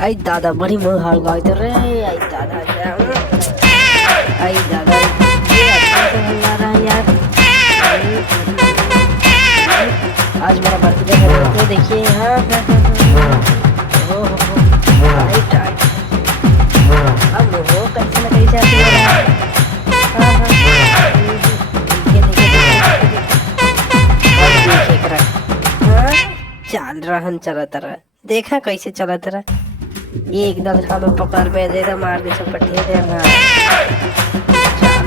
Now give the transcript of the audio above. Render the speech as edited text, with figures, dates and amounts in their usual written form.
आई दादा बड़ी मुंह हाल गाय तो रे। आई दादा आई दादा ये अच्छा से हल्ला रहा है यार। आज मेरा बर्थडे है तो देखिए। हाँ हाँ हाँ हाँ। Right right. अब वो कैसे ना कैसे आती है। हाँ हाँ देखिए देखिए देखिए। हाँ चल रहन चला तरह देखा कैसे चला तरह। एकदम हमें पकड़ में दे दे मार दे चपटिया दे। हाँ चल।